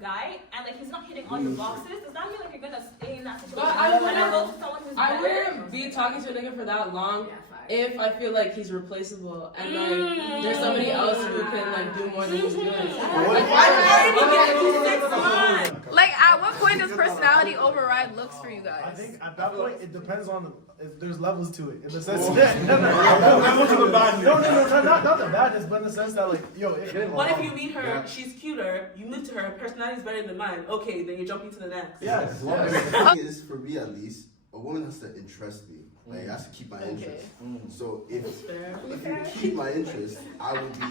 Guy and like he's not hitting all your boxes, does that mean like you're gonna stay in that situation? But I wouldn't be talking to a nigga for that long if I feel like he's replaceable and like there's somebody else who can like do more than he's doing. Like at what point does personality override looks for you guys? I think at that point it depends on if there's levels to it. In the sense not the badness, but in the sense that like, yo, what if you meet her, she's cuter, you move to her, her personality is better than mine. Okay, then you're jumping to the next. Yes. The thing is, for me at least, a woman has to interest me. Like, it has to keep my interest. So if you keep my interest, I will be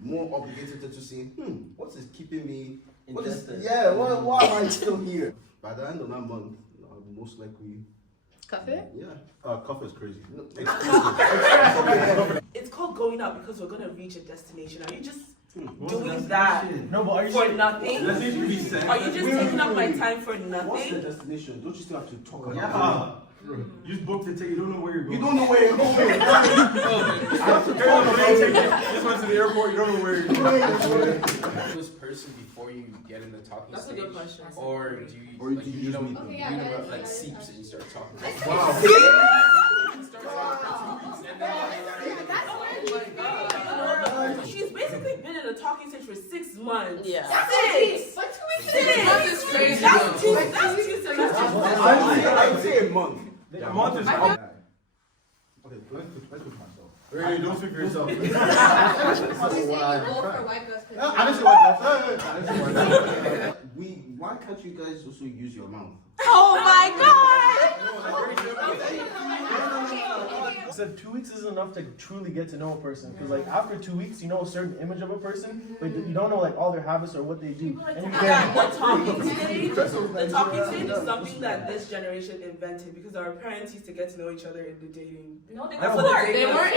more obligated to see, what is keeping me interested? Why am I still here? By the end of that month, I'll most likely. Cuff it? Yeah. Cuff is crazy. It's called going out because we're gonna reach a destination. Are you just doing that no, but are you for nothing? Are you just taking up my time for nothing? What's the destination? Don't you still have to talk about it? You just booked the ticket, you don't know where you're going. You don't know where you're going. Just went to the airport, you don't know where you're going. This person before you get in the talking That's a stage? good question. Or do you like seeps and you start talking? Wow. She's basically been in a talking stage for 6 months. Yeah. Six! That's crazy. That's two semesters. I would say a month. A month is Okay, let's put myself. Hey, don't speak for yourself. I just why can't you guys also use your mouth? Oh my god! I said 2 weeks isn't enough to truly get to know a person, because like after 2 weeks you know a certain image of a person, but you don't know like all their habits or what they do. And you The talking stage is something that this generation invented because our parents used to get to know each other in the dating. No, they That's were. what They weren't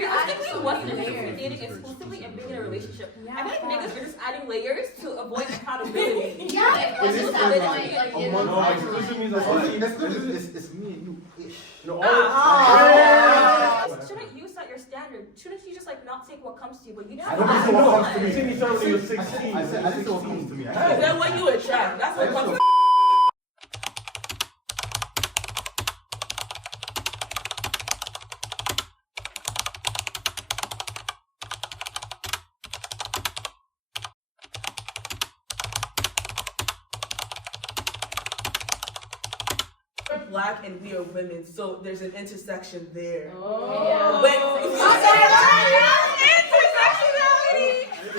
Realistically, wasn't interested in dating exclusively and being in a relationship. I feel like niggas are just adding layers to avoid accountability. It's me and you. Shouldn't you set your standard? Shouldn't you just like not take what comes to you, but you just I don't think what comes to me. You told me you were 16. I said what comes to me. Then what you attract, that's what comes to Black and we are women, so there's an intersection there.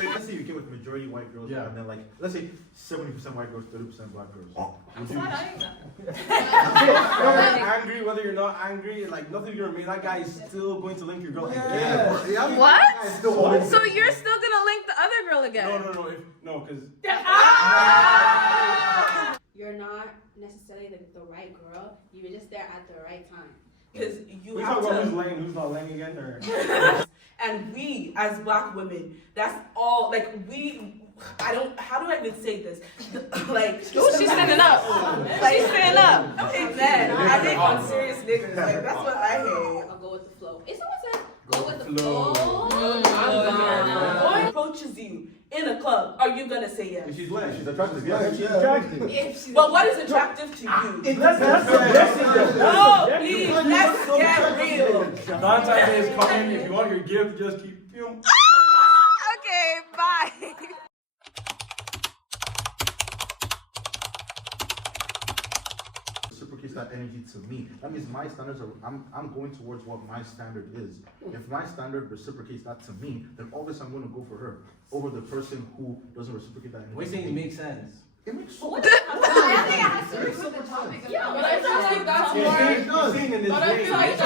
Let's say you get with majority white girls, and then like let's say 70% white girls, 30% black girls. Angry, whether you're not angry, like nothing you're made. That guy is still going to link your girl again. What? So you're still gonna link the other girl again? No, because you're not necessarily the right girl. You were just there at the right time. Because you we have talk to. about who's laying, who's not laying again, or. And we, as Black women, that's all. Like how do I even say this? Like, she's standing up. She's standing up. Amen. I think on serious niggas. Like that's what I hate. I'll go with the flow. If someone said go with the flow, Boy approaches you in a club, are you gonna say yes? If she's laying, she's attractive. Yeah, she's attractive. But what is attractive to you? That's the blessing. No, please, let's get real. Valentine's Day is coming. If you want your gift, just keep film. Okay, bye. Reciprocates that energy to me. That means my standards are. I'm going towards what my standard is. If my standard reciprocates that to me, then obviously I'm going to go for her over the person who doesn't reciprocate that energy. What are you saying? It makes sense. It makes so I much think it has to do with the topic. But I feel like that's more. But I feel like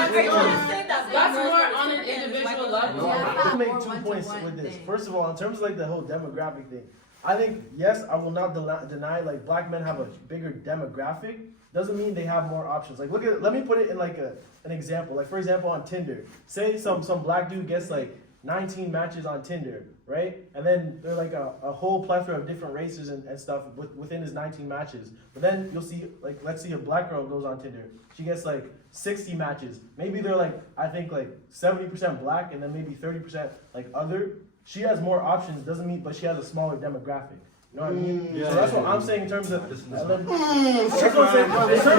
that's more on an individual level. I'll make 2 points with this. First of all, in terms of like the whole demographic thing, I think yes, I will not deny like black men have a bigger demographic. Doesn't mean they have more options. Like let me put it in like an example. Like for example, on Tinder, say some black dude gets like 19 matches on Tinder, right? And then there are like a whole plethora of different races and stuff within his 19 matches. But then you'll see, like, let's see a black girl goes on Tinder. She gets like 60 matches. Maybe they're like, I think like 70% black and then maybe 30% like other. She has more options, doesn't mean, but she has a smaller demographic. You know what I mean? Yeah, So that's what I'm saying in terms of. That's That's what I'm saying. In terms of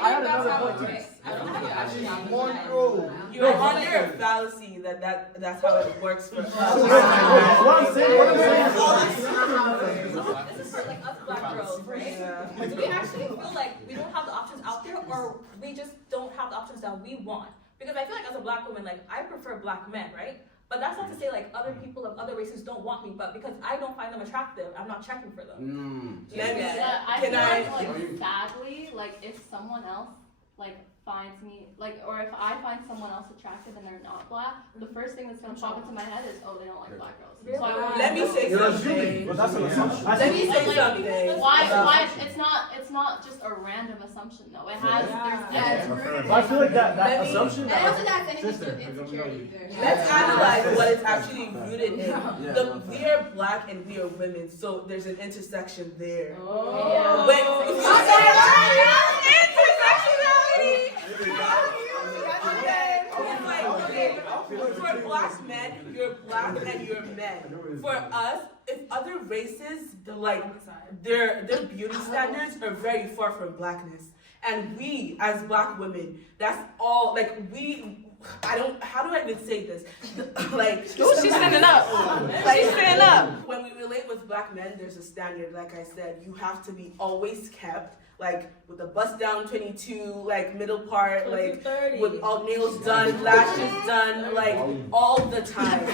I had another point too. You're under a fallacy that's how it works for us. What I'm saying. This is for like us black girls, right? Do we actually feel like we don't have the options out there, or we just don't have the options that we want? Because I feel like as a black woman, like I prefer black men, right? But that's not to say like other people of other races don't want me, but because I don't find them attractive, I'm not checking for them. I feel like sadly, like if someone else like finds me, like, or if I find someone else attractive and they're not black, the first thing that's gonna pop into my head is, oh, they don't like black girls. So let me say something. But that's an assumption. Let me say something. Why? It's not just a random assumption though. It has. I feel like that assumption. I don't think that's anything to do with insecurity either. Let's analyze what it's actually rooted in. We are black and we are women, so there's an intersection there. For black men, you're black and you're men. For us, if other races, their beauty standards are very far from blackness. And we, as black women, that's all, how do I even say this? She's standing up. She's standing up. When we relate with black men, there's a standard, like I said, you have to be always kept, like with a bust down 22, like middle part, like with all nails done, lashes done, like all the time.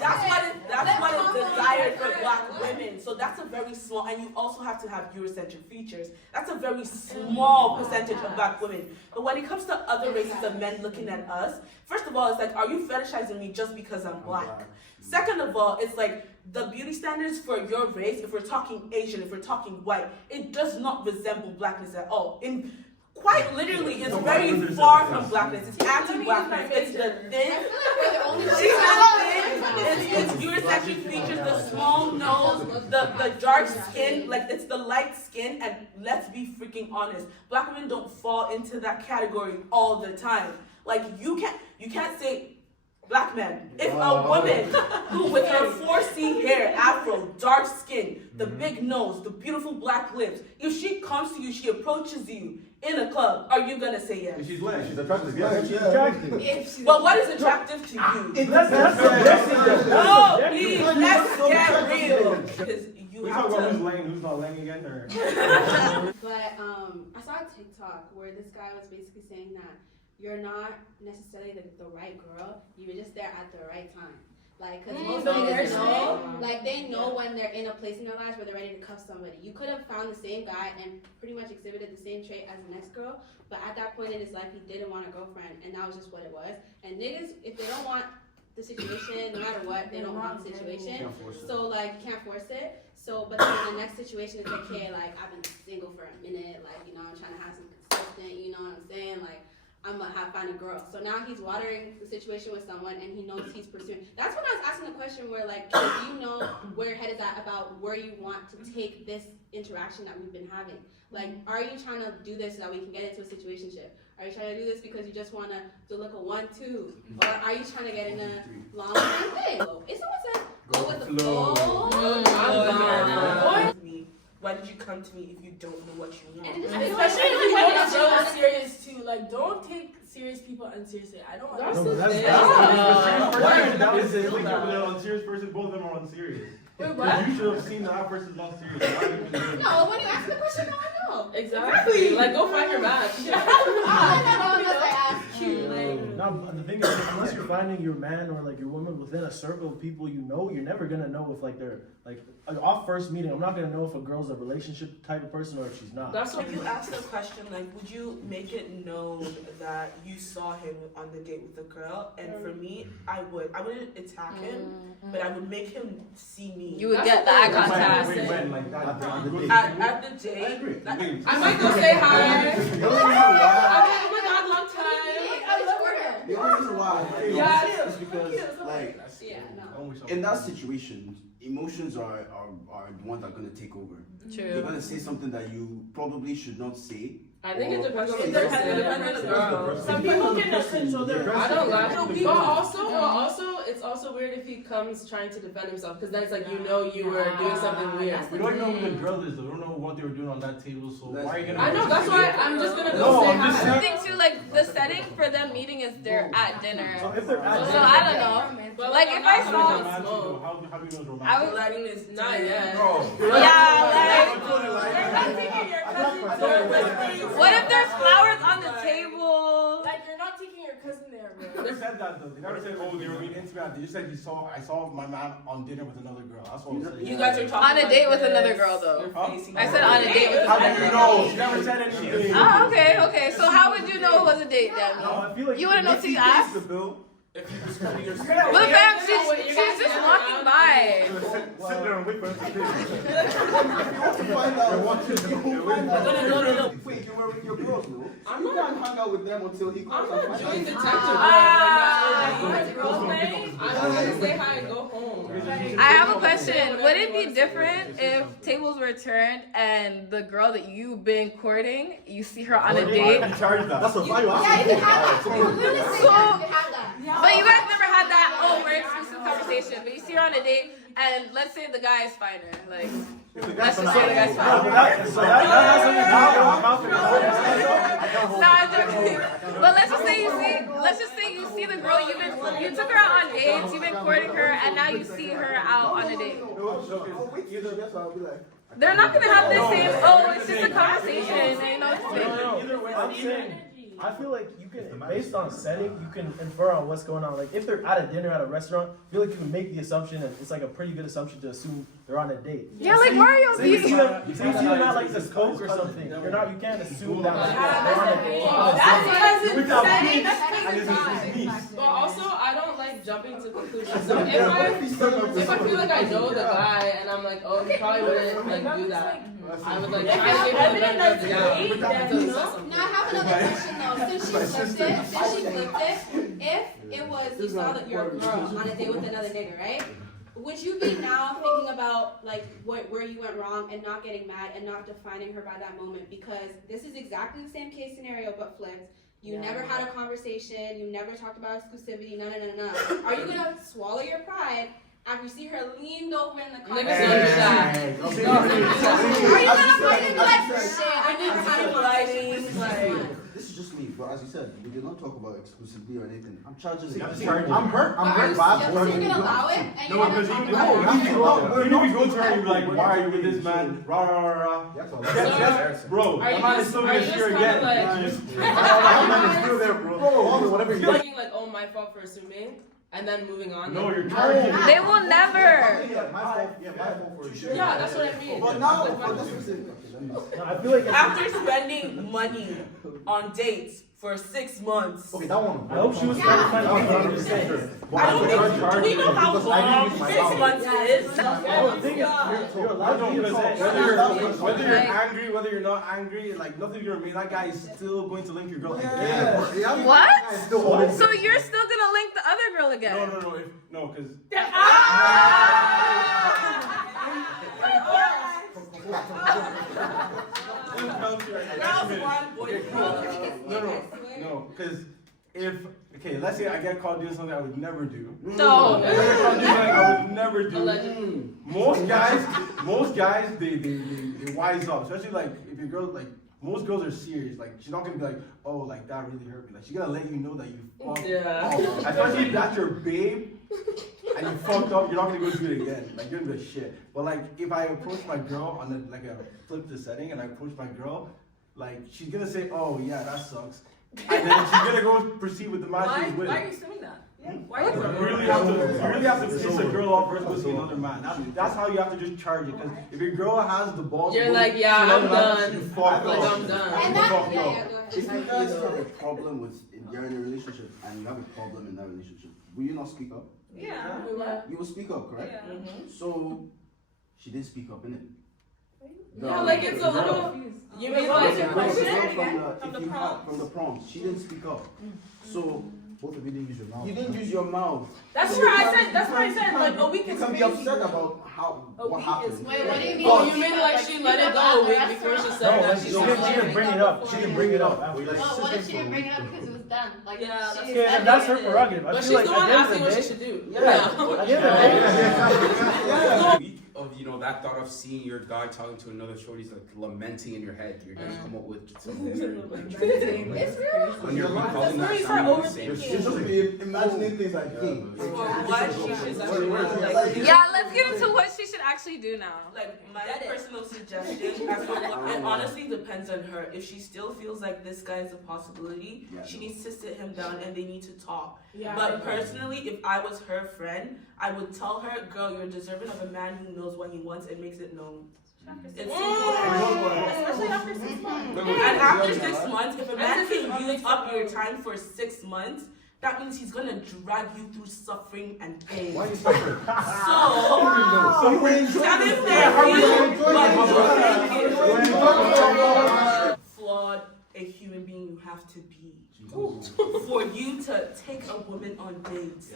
That's what is desired for black women. So that's a very small, and you also have to have Eurocentric features. That's a very small percentage of black women. But when it comes to other races of men looking at us, first of all, it's like, are you fetishizing me just because I'm black? Second of all, it's like the beauty standards for your race, if we're talking Asian, if we're talking white, it does not resemble blackness at all. Quite literally, it's very far from blackness. It's anti-blackness. It's the thin. It's Eurocentric features, the small nose, the dark skin, like it's the light skin. And let's be freaking honest, black women don't fall into that category all the time. Like you can't say black men. If a woman who with her 4C hair, afro, dark skin, the big nose, the beautiful black lips, if she comes to you, she approaches you in a club, are you gonna say yes? She's attractive. Yeah, she's attractive. But what is attractive to you? No, please, let's get real. Because you have to. Who's laying, who's not laying again, or? But I saw a TikTok where this guy was basically saying that you're not necessarily the right girl, you were just there at the right time. Like, because most niggas know, like, they know when they're in a place in their lives where they're ready to cuff somebody. You could have found the same guy and pretty much exhibited the same trait as the next girl, but at that point in his life, he didn't want a girlfriend, and that was just what it was. And niggas, if they don't want the situation, no matter what, they don't want the situation. So, like, you can't force it. So, but then in the next situation, it's like, okay, like, I've been single for a minute, like, you know, I'm trying to have some consistent, you know what I'm saying? Like, I'm gonna find a girl. So now he's watering the situation with someone and he knows he's pursuing. That's when I was asking the question where, like, do you know where your head is at about where you want to take this interaction that we've been having? Like, are you trying to do this so that we can get into a situationship? Are you trying to do this because you just want to look a 1-2? Or are you trying to get in a long-term thing? If someone said, go with the flow. Why did you come to me if you don't know what you want? Especially if you want to go serious too. Like, don't take serious people unseriously. I don't understand. That's the unserious person, both of them are unserious. Wait, what? You should have seen that person's not serious. No, when you ask the question, now I know. Exactly. Like, go find your match. Now, the thing is, unless you're finding your man or like your woman within a circle of people you know, you're never gonna know if like they're like off first meeting. I'm not gonna know if a girl's a relationship type of person or if she's not. That's why you asked the question, like, would you make it known that you saw him on the date with the girl? And for me, I wouldn't attack him, but I would make him see me. You would get the eye contact. At the date, I might go say hi. Oh my god, long time. It's because like Yeah, no. in that situation, emotions are the ones that are gonna take over. You're True. gonna say something that you probably should not say. I think it depends on the It depends person. on the girl. Some people can control their. I don't like It'll it. be- But also, it's also weird if he comes trying to defend himself, because then it's like, you know, you were doing something weird. We don't know who the girl is, though. We don't know what they were doing on that table, so why are you gonna? I know, that's why I'm just gonna go No, say I'm just hi. I think too, like the setting for them meeting is they're at dinner. So if they're at So dinner, I don't know. But Like if I saw, How do you know it's romantic? I would. Lighting is Not yet. Yeah, You're not taking your cousin to a like what if there's flowers on the table? Like you're not taking your cousin there, They bro. never said that though. They never said, oh, they were being intimate. They just said I saw my man on dinner with another girl. That's what I'm saying. You guys are talking On a date with another girl though. I said on a date with How another did you girl. know? She never said anything. Oh, okay. So how would you know it was a date then? no, I feel like You wouldn't know till you ask? The bill. If you just come to your Well, fam, she's just walking by. Sit there and wait for him to finish. Find out. No. Wait, you were with your girls, no? I'm You can't hang out with them until he I'm comes. not doing and detective finds work. Ah, Like, that's girl what I thing? do. I'm gonna say hi and go home. I have a question. Would it be different if tables were turned and the girl that you've been courting, you see her on a date? That's a fire. Yeah, you can have that. I'm literally saying So- you can have that. But you guys never had that, oh, we're exclusive conversation. But you see her on a date, and let's say the guy is finer. Like, let's just say the guy's no, finer. but that has something to do with confidence. No, I'm joking. But let's just say you see the girl, you took her out on dates, you've been courting her, and now you see her out on a date. They're not gonna have the same, oh, it's just a conversation, and you know, it's just Either way, I'm saying, I feel like you can, based on setting, you can infer on what's going on. Like if they're at a dinner at a restaurant, I feel like you can make the assumption, and it's like a pretty good assumption to assume they're on a date. Yeah, like Mario, So you see them at like the Coke or something. You can't assume that like, they're on a date. That's because it's Without setting. and this is his niece. But also, I don't like jumping to conclusions. So if I feel like I know the guy and I'm like, oh, he probably wouldn't like do that, I would like try to give him the benefit of the doubt until he says something. Now I have another question though. Since she flipped it, if it was you saw that your girl on a date with another nigga, right? Would you be now thinking about like where you went wrong and not getting mad and not defining her by that moment? Because this is exactly the same case scenario but flipped. You never had a conversation. You never talked about exclusivity. No. Are you gonna swallow your pride after you see her leaned over in the car? Niggas don't do that. Are you gonna fight and be like, shit, I never had a Lighting, conversation? like. This is just me, but as you said, we did not talk about exclusivity or anything. I'm charging it. I'm hurt. But are you gonna allow it? And No, you're gonna because talk even about it? if we go to her and be like, why are you with this man? Rah, rah, rah, rah. That's all. Bro, Are that you man is just- still are gonna you shoot just her kinda again. like- Just- I'm still there, bro. Whatever you Thinking like, oh, my fault for assuming, and then moving on. No, you're charging. They will never. My fault for sure. Yeah, that's what I mean. But now, Like, but this is I feel like After spending money on dates for 6 months. Okay, that one. I hope she was trying to find out what I'm saying. I don't think, do we know how long 6 months is? Oh, the thing is, you're I allowed don't to be know, upset. whether you're angry, whether you're not angry, like nothing's gonna mean that guy is still going to link your girl again. What? Still holding. So you're still gonna link the other girl again? No, because no, because if let's say I get caught doing something I would never do. No. If I get caught doing something I would never do. Allegedly. Most guys, they wise up, especially like if your girl like. Most girls are serious. Like she's not gonna be like, oh, like that really hurt me. Like she's gonna let you know that you fucked up. Especially if that's your babe and you fucked up, you're not gonna go do it again. Like you're gonna be like shit. But like if I approach my girl on a flip the setting and I approach my girl, like she's gonna say, oh yeah, that sucks. And then she's gonna go proceed with the match she's with. Why are you assuming that? Why You are you really have to piss a girl off first to see another man. That's how you have to just charge it. Because if your girl has the balls, You're to go like, yeah, see I'm another man, done. you fucked Like, up. I'm done. And You that, fucked yeah, up. go ahead. If you guys have a problem with, if you're in a relationship and you have a problem in that relationship, will you not speak up? Yeah. You will speak up, correct? Yeah. So, she didn't speak up, innit? Yeah, like it's a little. You mean What was like your question? From the prompts, she didn't speak up. So, both of you didn't use your mouth. You didn't use your mouth. That's why I said. That's why I said like a week You is can be crazy. upset about what happened. Wait, what do you mean? Oh, you mean like she let it go a week before she said No, that like, she she was didn't bring it up. She didn't bring it up. Wait, like, Well, what if she sister didn't bring it for a up week because it was done? Like, Yeah, she Yeah, said that's it. her prerogative. I But feel she's like the at one the end of asking the what day, she should do. yeah. At the end of the day, Of that thought of seeing your guy talking to another shorty's like lamenting in your head, you're gonna come up with something very like, It's real. when you're calling That's where that you sounding start the same You overthinking. just be imagining things like, hey. What she should do. Yeah, let's get into what she should actually do now. Like my personal suggestion, it honestly depends on her. If she still feels like this guy is a possibility, she needs to sit him down and they need to talk. Yeah. But personally, if I was her friend, I would tell her, girl, you're deserving of a man who knows what he wants and makes it known. It's simple and short. Especially after 6 months. And after 6 months, if a man can use up your time for 6 months, that means he's gonna drag you through suffering and pain. Why are you suffering? So So you enjoy tell him it. flawed a human being you have to be. For you to take a woman on dates,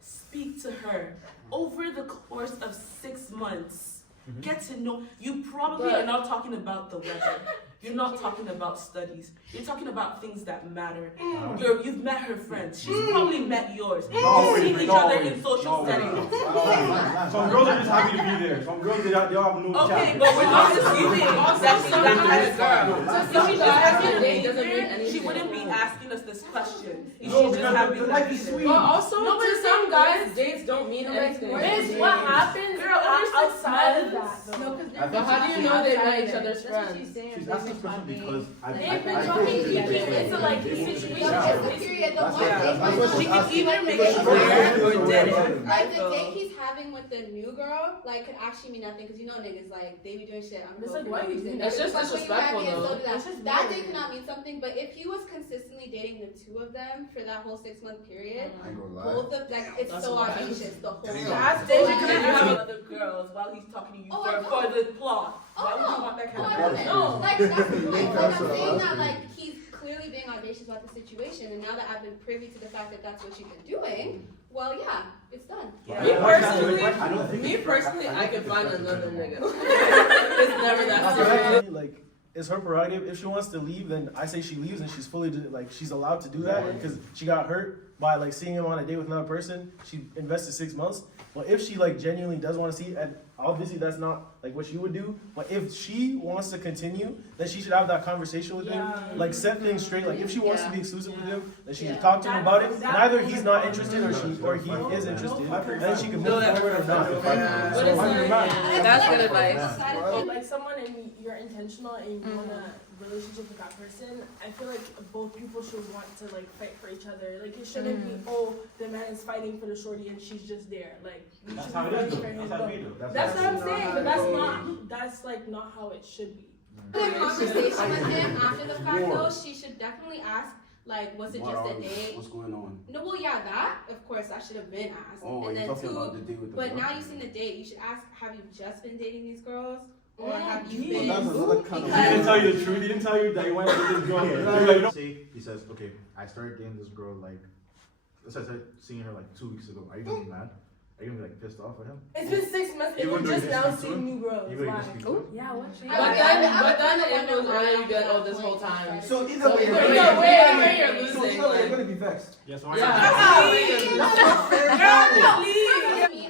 speak to her over the course of 6 months. Get to know. You probably are not talking about the weather. You're not talking about studies. You're talking about things that matter. You've met her friends. She's probably met yours. You've seen each other in social settings. Some girls are just happy to be there. Some girls, they don't have no Okay, chat. but we're not assuming that she's that kind of girl. So If she's just happy to be doesn't mean there, anything. she wouldn't be asking us this question. She's No, just because happy the to life be is there. sweet. But also, to some guys, dates don't mean anything. It's what happens outside of that, though. But how do you know they met each other's friends? She's asking this question because They've been talking deeply into like situations. Period. The one thing She can either make it clear or dead it. like the date he's having with the new girl, like could actually mean nothing because you know niggas like they be doing shit. I'm It's like, why are you doing that? It's just disrespectful, though. That date cannot mean something. But if he was consistently dating the two of them for that whole 6 month period, I ain't gonna lie. both of like it's That's so why. audacious. The whole That's time. dangerous because you have other girls while he's talking to you for the plot. Why would you want that kind of person? No, like that's the point. Like I'm saying that like he's clearly being audacious about the situation, and now that I've been privy to the fact that that's what she's been doing, well, yeah, it's done. Me personally, I could find another nigga. It's never that serious. like, it's her prerogative. If she wants to leave, then I say she leaves, and she's fully like she's allowed to do that because she got hurt by like seeing him on a date with another person. She invested 6 months. But if she like genuinely does want to see, and obviously that's not like what she would do. But if she wants to continue, then she should have that conversation with him. Like set things straight. Like if she wants to be exclusive with him, then she should talk to him about it. And either he's not interested or he is interested. Then she can move forward or not. That's good advice. Like someone and you're intentional and you want a relationship with that person, I feel like both people should want to like fight for each other. Like it shouldn't be, oh, the man is fighting for the shorty and she's just there. Like you That's should how be it is, fighting for though. him. That's how it is, though. That's what I'm saying, but that's like not how it should be. The conversation with him after the fact though, she should definitely ask, like, was it just a date? What's going on? No, well, yeah, that, of course, that should have been asked. Oh, and you're then talking about the date with the but girl? now you've seen the date, you should ask, have you just been dating these girls? Or have you Well, been? that's another kind of. He didn't tell you the truth. He didn't tell you that he went with this girl. Like, no. Say he says, okay, I started dating this girl like, let's say I started seeing her like 2 weeks ago. Are you gonna be mad? Are you gonna be like pissed off at him? It's been 6 months and Even you're though just you now speak to seeing him? new girls. Even though you Why? just speak to him? Yeah, what? But then it was earlier you get, oh, this whole time. So either So way, either you're way, gonna you're be losing. So either way, you're gonna be vexed. Yes, Me,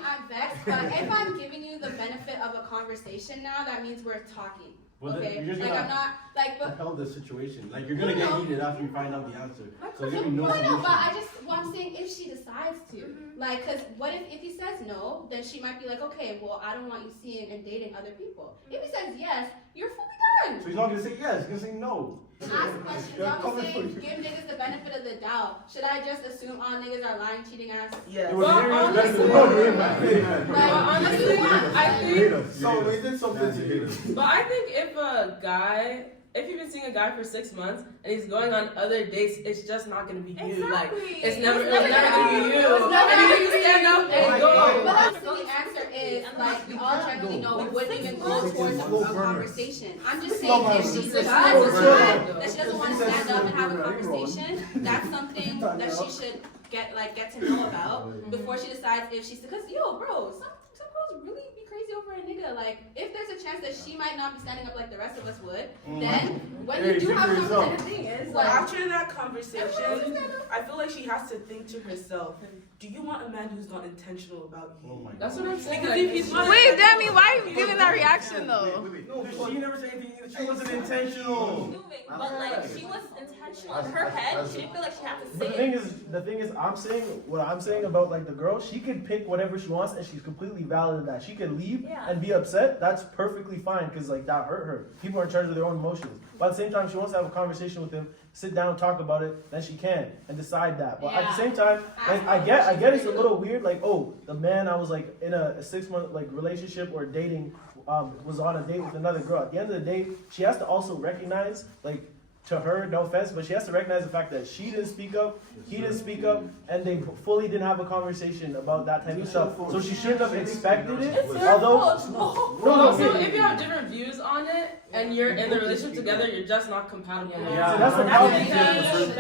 I'm vexed, but if I'm giving you the benefit of a conversation now, that means we're talking. Well, then Okay, you're just like I'm gonna not like, but compel the situation. Like you're gonna get heated after you find out the answer. So there's gonna be no no, solution. but I just, well, I'm saying if she decides to, like, cause what if he says no, then she might be like, okay, well, I don't want you seeing and dating other people. If he says yes, you're fully done. So he's not gonna say yes. He's gonna say no. Ask questions. I'm saying give niggas the benefit of the doubt. Should I just assume all niggas are lying, cheating ass? Yes. It was Well, very honestly- Like, honestly, I think, So we did something to you. but I think if you've been seeing a guy for 6 months and he's going on other dates, it's just not gonna be you. Like it's never gonna be you. And you need to stand up and go. But that's the answer is, like, we all generally know we wouldn't even go towards a conversation. I'm just saying if she decides to that she doesn't want to stand up and have a conversation, that's something that she should get to know about before she decides if she's, because bro, some girls really be crazy over a nigga. Like, if there's a chance that she might not be standing up like the rest of us would, then when you do have a conversation, the thing is, well, after that conversation, I feel like she has to think to herself, do you want a man who's not intentional about you? Oh my God. That's what I'm saying. Because if he's not Wait, Demi, why are you giving that reaction though? No, she never said anything. She wasn't intentional. But like she was intentional in her head. She didn't feel like she had to say The thing is, what I'm saying about like the girl, she could pick whatever she wants, and she's completely valid in that. She could leave and be upset. That's perfectly fine because like that hurt her. People are in charge of their own emotions. But at the same time, she wants to have a conversation with him, sit down, talk about it. Then she can and decide that. But at the same time, like I get it's a little weird. Like, oh, the man I was like in a 6-month like relationship or dating was on a date with another girl. At the end of the day, she has to also recognize, like, to her, no offense, but she has to recognize the fact that she didn't speak up, he didn't speak up, and they fully didn't have a conversation about that type of stuff. So she shouldn't have expected it. Although, So if you have different views on it and you're in the relationship together, you're just not compatible. Yeah, so that's the problem.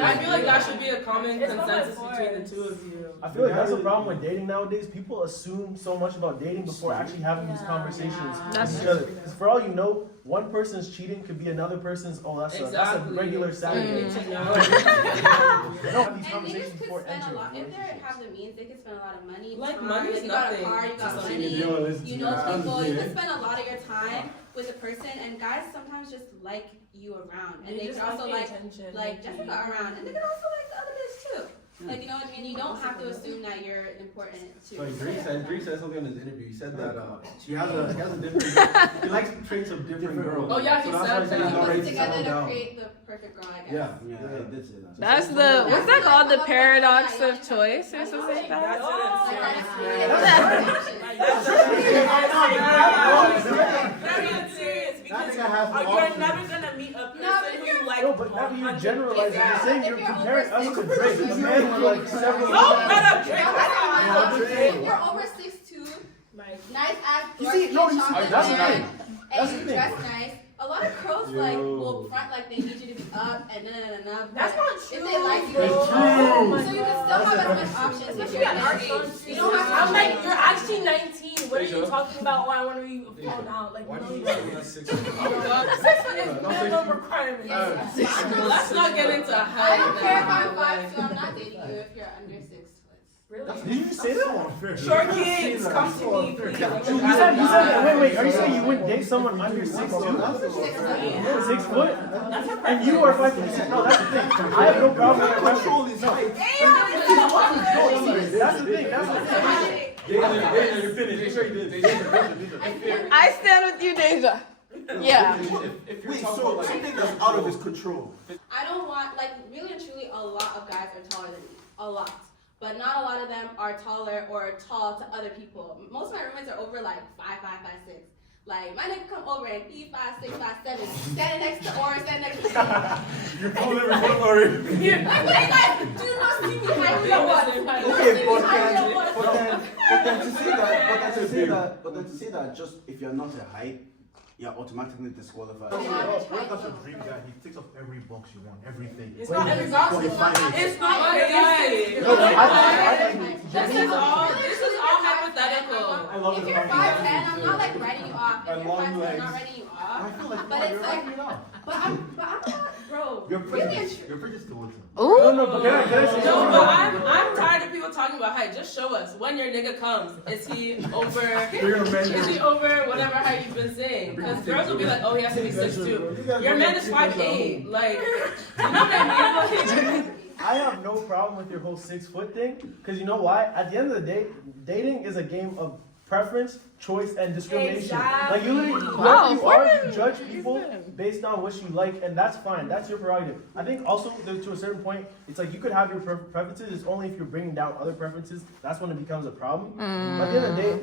I feel like that should be a common consensus between the two of you. I feel like that's the problem with dating nowadays. People assume so much about dating before actually having these conversations with each other. Because for all you know, one person's cheating could be another person's. Oh, that's a regular Saturday. And niggas could spend a lot, if they have the means, they could spend a lot of money. Like time. money is you got a nothing. car, you got money, you know people. You can spend a lot of your time with a person, and guys sometimes just like you around, and they can also like Jessica around, and they can also like the other bitch too. Like, you know what I mean? You don't have to assume that you're important too. Like Drake said something in his interview. He said that he has a different. He likes traits of different girls. Oh yeah, he said that. You put together to create the perfect girl, I guess. Yeah, he did say that. That's what's that called? The paradox of choice or something like that? Very serious because you're never gonna meet a person who like. No, but now you're generalizing. You're saying you're comparing us to Drake. The man with like several. If you're over 6'2", nice ass, you see, no, you see, that's the thing. And you dress nice. A lot of girls like will front like they need you to be up and That's not true. If they like you, It's so true. you can still have as much options. Especially at our age. You don't have to. I'm like, you're actually 19. What are you talking about? Oh, I want to be phone out. Like, no, you don't. 6 foot is minimum requirement. Let's not get into I don't care if I'm 5'2". I'm not dating you if you're under 6 foot. Really? Did you just say that? Short kids, come to me, please. You said that. Wait. Are you saying you wouldn't date someone under 6'2"? 6 foot? And you are 5 feet. No, that's the thing. I have no problem with that. Control his height. That's the thing. You're finished. I stand with you, Deja. Yeah. Wait, so something that's out of his control. I don't want, like, really and truly, a lot of guys are taller than me. A lot. But not a lot of them are taller or tall to other people. Most of my roommates are over like 5'5", 5'6". Like, my nigga come over and he 5'6", 5'7", standing next to Orange, standing next to me. You're calling everyone already. Like, do you not see me highly or what? Okay, but then to say that just if you're not a height, you're automatically disqualified. What that's a dream guy? He ticks off every box you want, everything. It's not every box. It's not crazy. This is all hypothetical. If you're 5'10", I'm not like writing you off. If you're 5'10", I'm not writing you off. But it's like, but I'm not, bro. You're prejudiced towards him. Ooh. No, but can I say No, but I'm tired of people talking about height. Just show us when your nigga comes. Is he over? Is he over whatever height you've been saying? Because girls will be like, oh, he has to be 6'2". Your man is 5'8". Like, you know what I mean? I have no problem with your whole 6 foot thing, because you know why? At the end of the day, dating is a game of preference, choice, and discrimination. Exactly. Like, you literally, you judge people based on what you like, and that's fine. That's your prerogative. I think also, to a certain point, it's like you could have your preferences. It's only if you're bringing down other preferences, that's when it becomes a problem. But at the end of the day,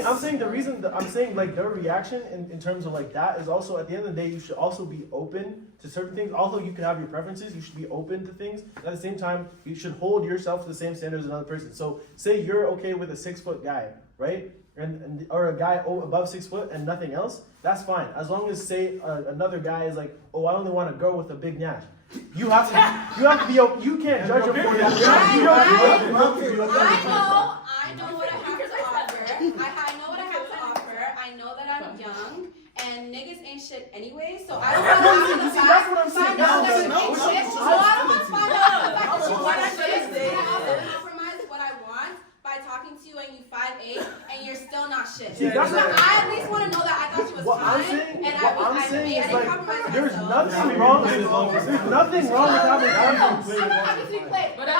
I'm saying the reason that I'm saying like their reaction in terms of like that is also at the end of the day, you should also be open to certain things. Although you could have your preferences, you should be open to things. At the same time, you should hold yourself to the same standard as another person. So say you're okay with a 6 foot guy, right? or a guy above 6 foot and nothing else, that's fine. As long as say another guy is like, oh, I only want a girl with a big nyash. You have to be. You can't judge him for that. I know what I have to offer. I know what I have to offer. I know that I'm young. And niggas ain't shit anyway, so I don't want to find out that you ain't shit. So I don't want to find out the fact that you want shit. I also compromise what I want by talking to you and you 5'8" and you're still not shit. So I at least want to know that I thought you was fine and I compromised there's myself. nothing wrong with having I'm happy to be played. But I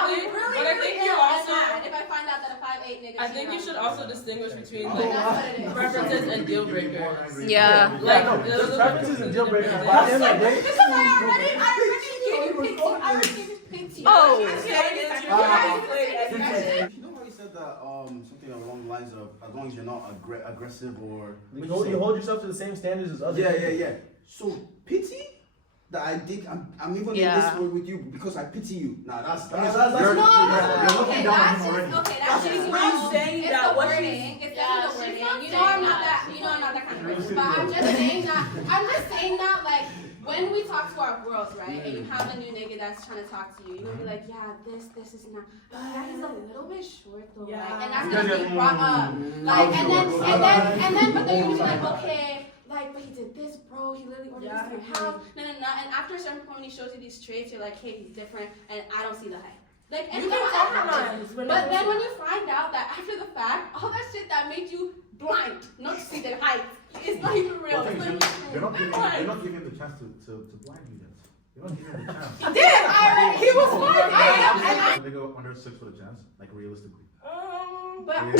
think you also. If I find out that a 5'8" nigga. I think you should also distinguish between like preferences and deal breakers. Yeah. Like there's preferences and deal breakers. But at the end of the day, because I already gave you pink. Oh. You know how he said that something along the lines of as long as you're not aggressive or you hold yourself to the same standards as others. Yeah. So pity that I did. I'm even in this way with you because I pity you. Nah, that's Okay, that's just What you saying it's that the what wording. It's definitely the wording. You know I'm not that kind of person. But I'm just saying that like when we talk to our girls, right, and you have a new nigga that's trying to talk to you, you're gonna be like, yeah, this is not. That is a little bit short though, like, and that's gonna be brought up, like, and then, but then you're gonna be like, okay. Like, but he did this, bro. He literally ordered this in your house. No. And after a certain point, when he shows you these traits, you're like, hey, he's different, and I don't see the hype. Like, and you can compromise. But then when you find out that after the fact, all that shit that made you blind, not to see the hype, it's not even real. It's not even true. You're not giving the chance to blind you yet. You're not giving the chance. He did. He was blind. They go under 6 foot a chance, like realistically. But no.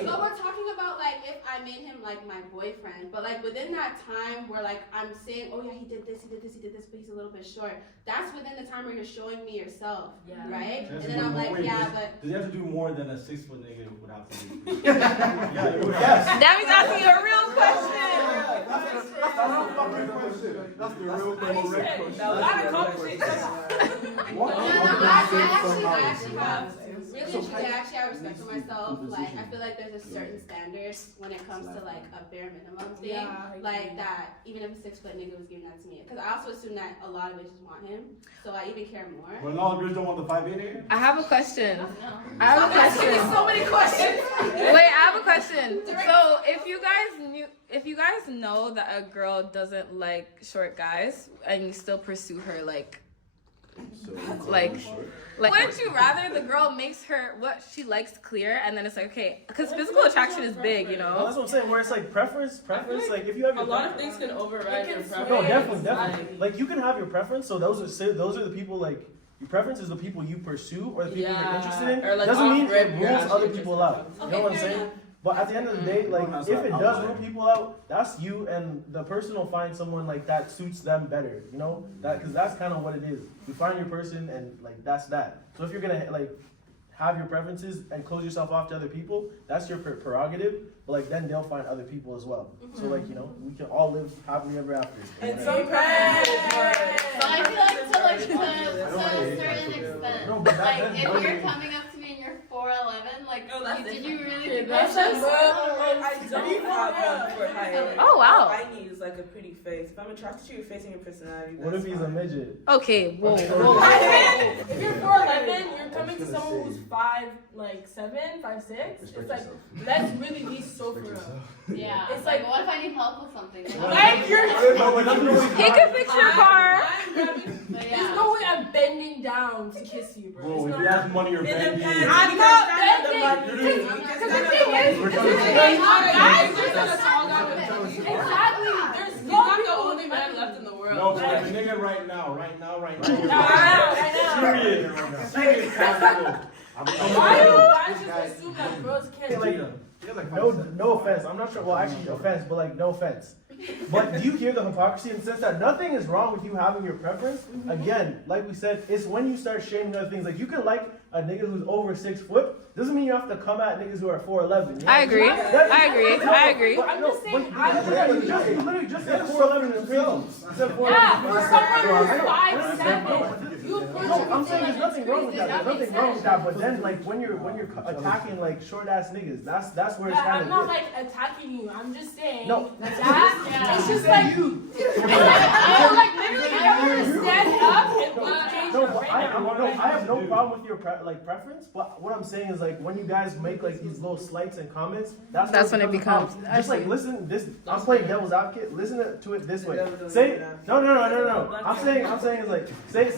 So we're talking about like if I made him like my boyfriend, but like within that time where like I'm saying, oh yeah, he did this, but he's a little bit short. That's within the time where you're showing me yourself, right? And then I'm like, yeah, but does he have to do more than a 6 foot nigga would have to do? Yes. Dammy's asking you a real question. That's the real question. A lot of conversations. I actually have really and truly, I have respect for myself. Like I feel like there's a certain standard when it comes to like a bare minimum thing, like that. Even if a 6 foot nigga was giving that to me, because I also assume that a lot of bitches want him, so I even care more. But a lot of bitches don't want the 5'8" nigga. I have a question. So many questions. Wait, I have a question. So if you guys know that a girl doesn't like short guys and you still pursue her, like wouldn't you rather the girl makes her what she likes clear and then it's like, okay, because physical attraction is big, you know? Well, that's what I'm saying, where it's like preference, like if you have your a lot of things can override your preference. No, definitely. Like you can have your preference, so those are the people like your preference is the people you pursue or the people you're interested in. Or like doesn't mean it rules other people out. You know what I'm saying? But at the end of the day, like if it does rule people out, that's you, and the person will find someone like that suits them better. You know that because that's kind of what it is. You find your person, and like that's that. So if you're gonna like have your preferences and close yourself off to other people, that's your prerogative. But like then they'll find other people as well. So like we can all live happily ever after. And So I feel like to a certain extent, like if you're coming up to me and you're 4'11", like did you really think that's I don't have one for height. Oh wow. All I need is like a pretty face. If I'm attracted to your face and your personality, What if he's a midget? Okay, whoa. If you're 4'11", you're coming to someone who's 5'7", 5'6". It's like let's really be so for real. Yeah. It's like, what if I need help with something? Like you're. He can fix your car. There's no way I'm bending down to kiss you, bro. Bro, if you have money, you're bending. I'm not bending. Because the thing is, guys, there's a tall guy with exactly. There's He's not the only man left in the world. No, but if a nigga right now. Serious. Why do guys just assume that girls can't date them? No offense. I'm not sure. Well, actually, offense, but like no offense. But do you hear the hypocrisy in the sense that nothing is wrong with you having your preference? Again, like we said, it's when you start shaming other things. Like you can like a nigga who's over 6 foot. Doesn't mean you have to come at niggas who are 4'11". You know? I agree. I agree. I'm just saying, you literally just said 4'11" is crazy. yeah, for someone who's 5'7", you No, I'm saying there's nothing wrong with that. There's nothing wrong with that. But then, like, when you're attacking like short ass niggas, that's where it's kind I'm of. not like attacking you. I'm just saying. No. That it's just like you. Like literally, never stand up and change No, your but I have no problem with your preference. But what I'm saying is like when you guys make like these little slights and comments, that's when it becomes. Just like listen, this I'm playing devil's advocate. Listen to it this way. Say no. I'm saying it's like say.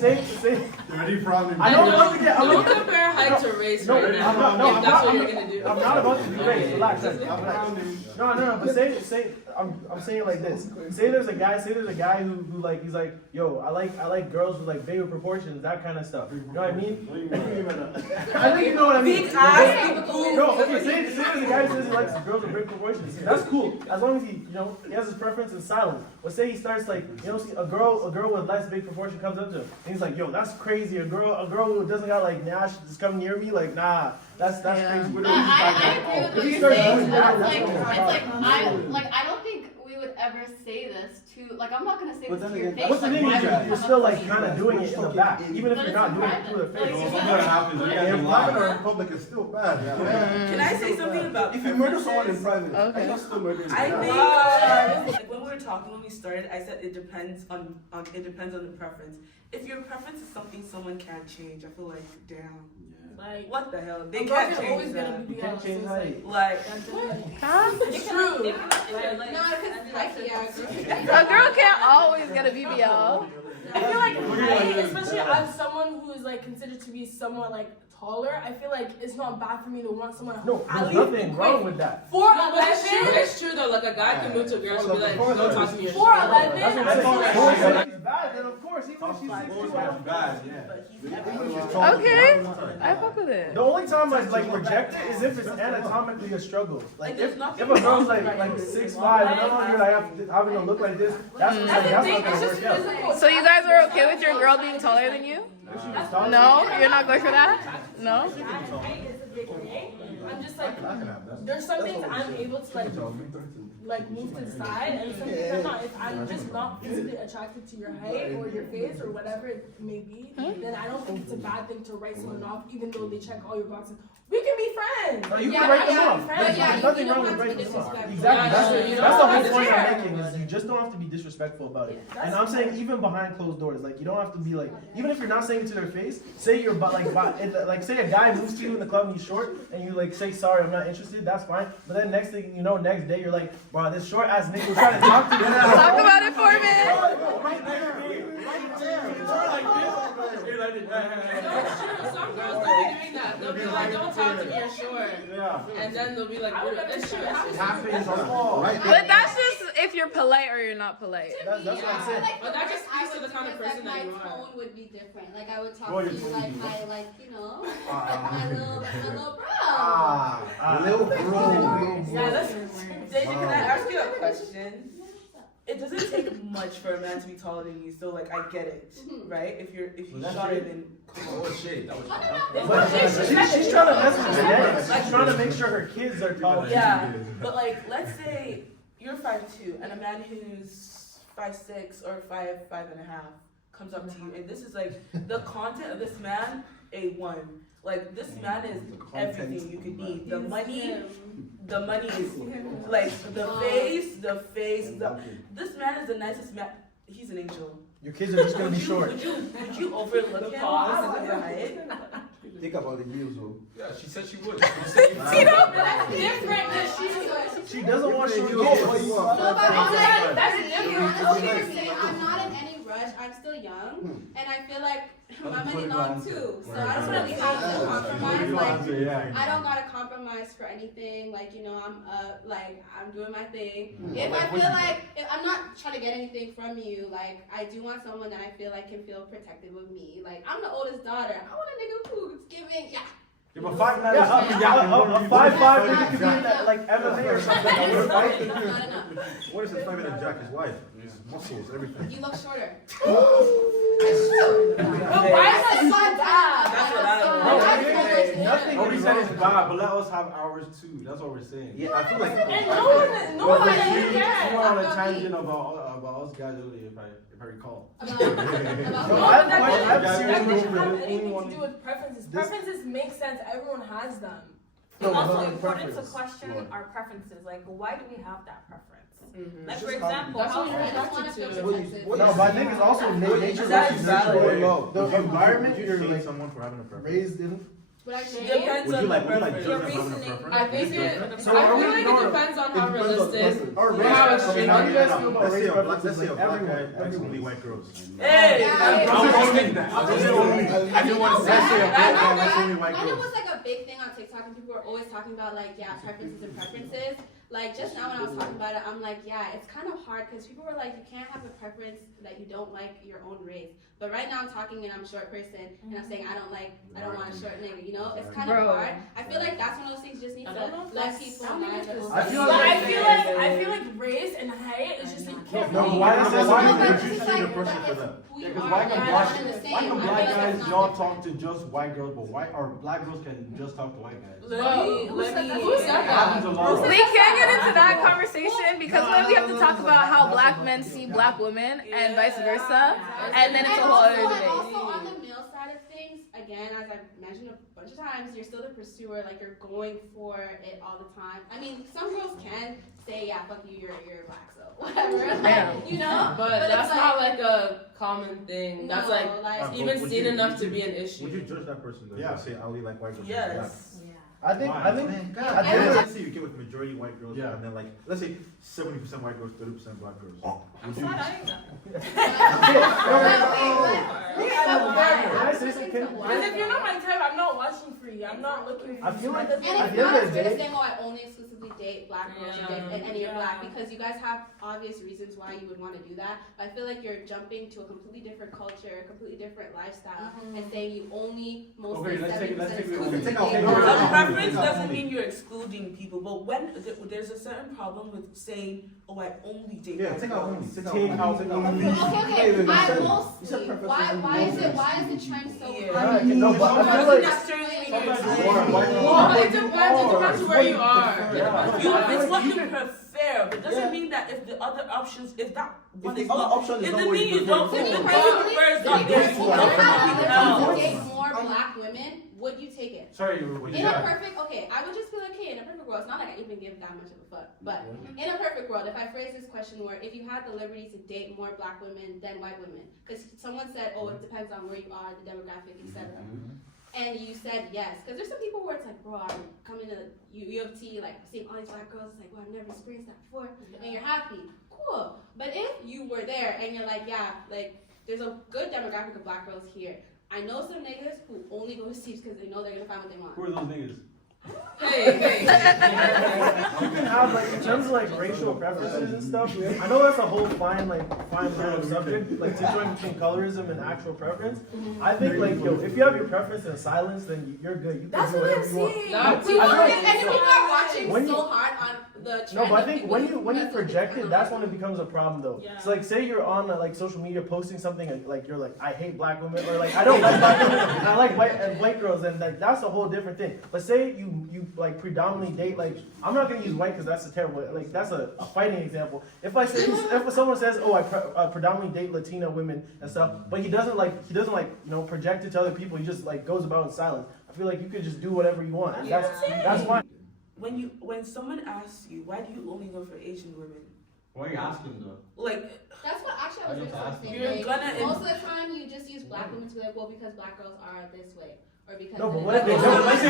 I don't want to get. Don't compare height to race right now. That's what you're gonna do. I'm not about to do race. Relax. No. But say. I'm saying it like this. Say there's a guy who like he's like, yo, I like girls with like bigger proportions, that kind of stuff. You know what I mean? I think you know what I mean. No, okay. Say there's a guy who says he likes girls with big proportions. That's cool as long as he he has his preference in silence. But say he starts like see a girl with less big proportion comes up to him and he's like, yo, that's crazy. A girl who doesn't got like Nash is coming near me, like nah. That's crazy. I agree with what you're saying. I don't think we would ever say this to, like, I'm not gonna say this to your face. What's the thing is you're still like kind of doing it in the back, even if you're not doing it through the face. In private or in public is still bad. Can I say something about if you murder someone in private, okay. still murder. I think like when we were talking when we started, I said it depends on the preference. If your preference is something someone can't change, I feel like damn. Like what the hell? They can't change that. You can't change height. Like it's true. A girl can't always get a BBL. I feel like height, especially as someone who is like considered to be somewhat like taller, I feel like it's not bad for me to want someone. No, there's nothing wrong with that. 4'11". It's true though. Like a guy can move to a girl and be like, don't talk to me. 4'11". Bad, then of course, even if she's 6'2". Bad, Okay, I fuck with it. The only time I like reject it is if it's anatomically a struggle. Like if a girl's like 6'5" and I'm on here like having to look like this, that's not gonna work out. So you guys are okay with your girl being taller than you? No, you're not going for that? No? I'm just like, there's some things I'm able to like move to the side, and some things I'm not. If I'm just not physically attracted to your height or your face or whatever it may be, then I don't think it's a bad thing to write someone off, even though they check all your boxes. We can be friends. No, you can write them off. There's nothing wrong with writing them off. Exactly. That's the whole point I'm making. Is you just don't have to be disrespectful about it. And I'm saying even behind closed doors, like you don't have to be like, even if you're not saying it to their face, say you're like say a guy moves to you in the club and he's short, and you like say sorry, I'm not interested. That's fine. But then next thing you know, next day you're like, bro, this short ass nigga was trying to talk to me. Talk about it for a minute. Some girls will be doing that. They'll be like, don't talk to me, you're short. And then they'll be like, it's true. But that's just if you're polite or you're not polite. That's what I'm saying. But that just speaks to the kind of person that you my are. tone would be different. Like I would talk to you like my my little bro. Little bro. yeah, that's David, can I ask you a question? It doesn't take much for a man to be taller than you, so like I get it, right? If you shorter than That was shade. That was She's trying to mess with genetics. She's trying to make sure her kids are taller. yeah, but like let's say you're 5'2" and a man who's 5'6" or 5'5.5" comes up to you, and this is like the content of this man, A1. Like this man is everything you could need. The money is like the face. This man is the nicest man. He's an angel. Your kids are just gonna be short. Would you overlook him because of your height? Think about the heels, though. Yeah, she said she would. That's different than She doesn't want short No, kids. but that's different. I'm not in any rush. I'm still young, and I feel like I'm really long too. So I don't really have to compromise. Like I don't gotta compromise for anything. Like I'm doing my thing. If I feel like if I'm not trying to get anything from you, like I do want someone that I feel like can feel protective of me. Like I'm the oldest daughter. I want a nigga who's giving Yeah, but 5'9" a 5'5" nigga could be in that like MMA or something. Not enough. What is his 5-minute jack? His wife, his muscles, everything. You look shorter. But why is that so bad? That's what I nothing. Nobody is said wrong it's with bad, but let us have ours too. That's what we're saying. Yeah, I feel like. And no one She cares. went on a tangent about us guys earlier, if I recall. No, but that doesn't have anything to do with preferences. Preferences make sense. Everyone has them. It's also important to question our preferences. Like, why do we have that preference? Like, for example, That's how what you're attracted to. No, but I think it's also nature versus nurture. The environment you're like someone for having a preference. raised in. Depends Would on you like the judge preference. them for having a preference? I think it. I So feel are we like it ignoring- depends on it how depends on- realistic. Or Yeah, race. how How extreme do you it guys is. feel about Let's race say a preferences? black Like everyone. guy likes only white girls. Hey! I didn't want to say a black guy likes only white I know girls. what's like a big thing on TikTok and people are always talking about like, yeah, preferences and preferences. Like just now when I was talking about it, I'm like, yeah, it's kind of hard because people were like, you can't have a preference that you don't like your own race. But right now I'm talking and I'm a short person and I'm saying I don't want a short nigga, you know? It's kind of hard. I feel like that's one of those things you just need to let people know. I feel like race and height is just like you can't. No, really- why No, would but you it's treat a like- person for that? Yeah, because why can black guys not talk to just white girls, but black girls can just talk to white guys? Who said It happens a that? lot. We can't get into that conversation because then we have to talk about how black men see black women and vice versa, and then it's a whole other debate. Also on the male side of things, again, as I've mentioned a bunch of times, you're still the pursuer, like you're going for it all the time. I mean, some girls can say, yeah, fuck you, you're black, so whatever. Like, you know? But that's it's not like a common thing. That's No, like like- even Would seen you- enough would to you- be an issue. Would you judge that person that Yeah. say I only like white girls? and black? Yes. I think. Let's say you get with majority white girls, Yeah. and then like let's say 70% white girls, 30% black girls. I'm Would you? Can I say something? Because if you're not my type, I'm not watching for you. I'm not looking for you. I feel like And at it's the end not of the for the day, same, oh, I only exclusively date black girls and you're black, because you guys have obvious reasons why you would want to do that. But I feel like you're jumping to a completely different culture, a completely different lifestyle, and saying you only mostly Okay, let's take it- 70% let's take it- exclusively take date out- black A No, preference no, doesn't no. mean you're excluding people, but when there's a certain problem with saying, "Oh, I only date." Yeah, white take out only. girls. Take out Take only. out Take out only. only. Okay, Wait, I you mostly. said preferences Why and is the trend so Yeah. no, but I feel Doesn't like necessarily mean you're Sometimes excluding. Well, it depends where you are. It's what you prefer, but doesn't mean that if the other options, if that one the is other not, option is if not the what thing you you don't, prefer. if the thing you prefer is not there, you don't have If you else. date more black women, would you take it? Sorry, In a perfect, okay, I would just be like, hey, in a perfect world, it's not like I even give that much of a fuck, but in a perfect world, if I phrase this question where if you had the liberty to date more black women than white women, because someone said, oh, it depends on where you are, the demographic, etc. And you said yes, because there's some people where it's like, bro, I'm coming to U of T, like seeing all these black girls, it's like, well, I've never experienced that before, and you're happy, cool. But if you were there and you're like, yeah, like there's a good demographic of black girls here. I know some niggas who only go to Steve's because they know they're gonna find what they want. Who are those niggas? Hey. you can have like in terms of like racial preferences and stuff. I know that's a whole fine line of subject, like situating between colorism and actual preference. I think like yo, if you have your preference in silence, then you're good. You can That's do what I'm whatever you want. saying. Not People, I feel like- and people are watching When you- so hard on the trend. No, but I of think people when who- you project it, that's when it becomes a problem though. Yeah. So like say you're on like social media posting something like you're like I hate black women or like I don't like black women and I like white girls and like that's a whole different thing. But say you like predominantly date like I'm not gonna use white because that's a terrible like that's a fighting example. If I say if someone says oh I predominantly date Latina women and stuff, but he doesn't like project it to other people. He just like goes about in silence. I feel like you could just do whatever you want. And that's fine. When someone asks you, why do you only go for Asian women? Why are you asking though? Like, That's what actually I was I just saying. You're Like, gonna- most of the time you just use black women to be like, well, because black girls are this way. Or because No, but of what if they this. don't? Let's say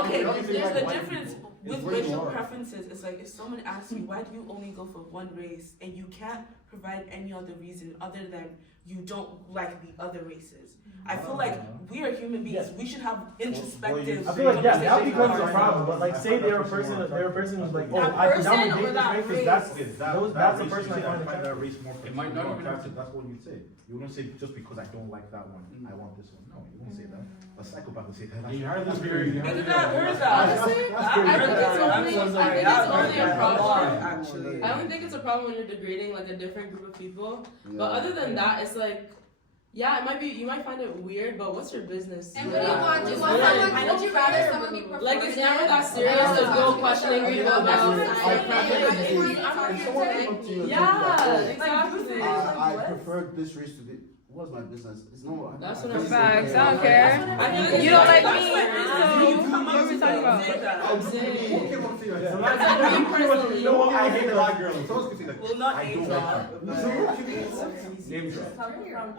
okay, there's a difference with way racial more. preferences. It's like if someone asks you, why do you only go for one race, and you can't provide any other reason other than you don't like the other races. I feel like we are human beings. We should have introspective. I feel like that conversations becomes a about problem. But like, say they're a person who's like, oh, I predominantly date this race because that's the person I find that attractive. race more. It might not even attractive. That's what you say. You wouldn't say just because I don't like that one, I want this one. No, you wouldn't say that. A psychopath would say that. You heard this theory. Look at that, where is that? Honestly, I think it's only a problem. Actually, I don't think it's a problem when you're degrading like a different group of people. But other than that, it's like Yeah, it might be. You might find it weird, but what's your business? And what do you want? Do you want someone? Would you rather someone be performative? Like it's never that serious to go questioning people about their preference. Yeah, exactly. I prefer this race to the. What's my business? It's no. That's what I'm Facts. I don't care. You don't like me, so what are we talking about? I'm saying. Who came up to you? You know what? I hate black girls. Someone's gonna say like, Well, not I name don't drop. like them. Name drop.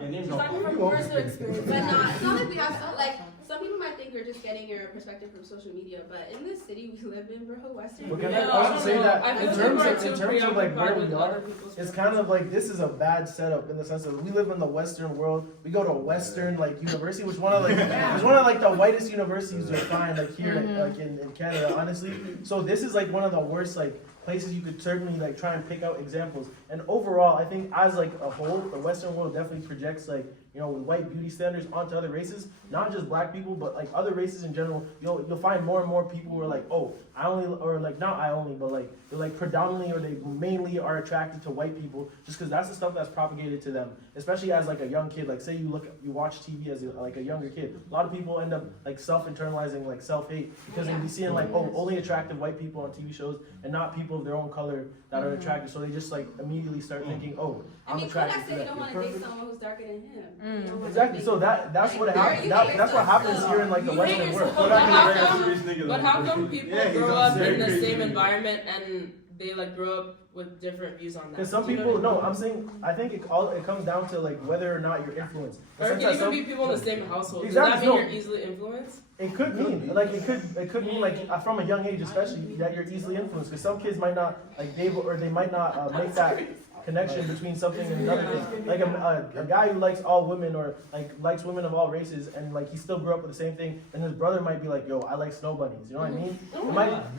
Yeah, name drop. From personal experience. But not. It's not like we have so like. Some people might think you're just getting your perspective from social media, but in this city we live in, bro, Western. Okay, Yeah, I was say that I in think terms people are of, in too terms of like where preoccupied we with are, other people's it's kind of like this is a bad setup in the sense that we live in the Western world. We go to a Western like university, which one of like is one of like the whitest universities you'll find like here like in Canada, honestly. So this is like one of the worst like places you could certainly like try and pick out examples. And overall, I think as like a whole, the Western world definitely projects like, you know, white beauty standards onto other races, not just black people, but like other races in general. You'll find more and more people who are like, oh, I only, or like not I only, but like they're like predominantly or they mainly are attracted to white people just because that's the stuff that's propagated to them. Especially as like a young kid, like say you watch TV as like a younger kid. A lot of people end up like self-internalizing like self-hate because they'll be seeing like, oh, only attractive white people on TV shows and not people of their own color that are attractive. So they just like immediately start thinking, oh, I'm attracted to Kodak said you that. don't want to date someone who's darker than him. You don't wanna Exactly. date- So that's what happens. That's what happens here in like the Western world. But how come people grow up in the same environment and they like grow up with different views on that? Because some people, no, I'm saying, I think it comes down to like whether or not you're influenced. Or it can even be people in the same household. Does Exactly, that mean no. you're easily influenced? It could mean like it could mean like from a young age especially that you're easily influenced. Because some kids might not like they might not make that connection between something and another thing. Like a guy who likes all women or like likes women of all races and like he still grew up with the same thing, and his brother might be like, yo, I like snow bunnies. You know what I mean?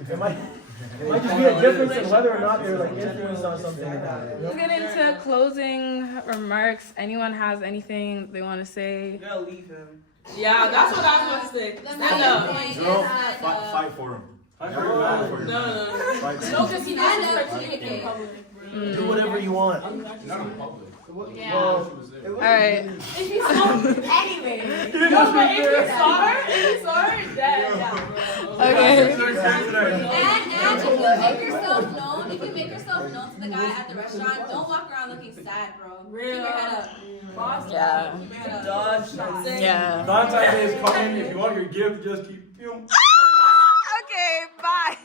It might just be a difference in whether or not they're like influenced on something or not. You know? Let's get into closing remarks. Anyone has anything they want to say? You're gonna leave him. Yeah, that's what I was gonna say. Stand up. Fight for him. No. No, because he disrespects you in public. Do whatever you want. Not in public. Yeah. Alright. If he saw anyway. No, but if you saw her, then Okay. And if you make yourself known, to the guy at the restaurant, don't walk around looking sad, bro. Keep your head up. Yeah. Dodge shots. Yeah. Valentine's Day is coming. If you want your gift, just keep. Okay, bye.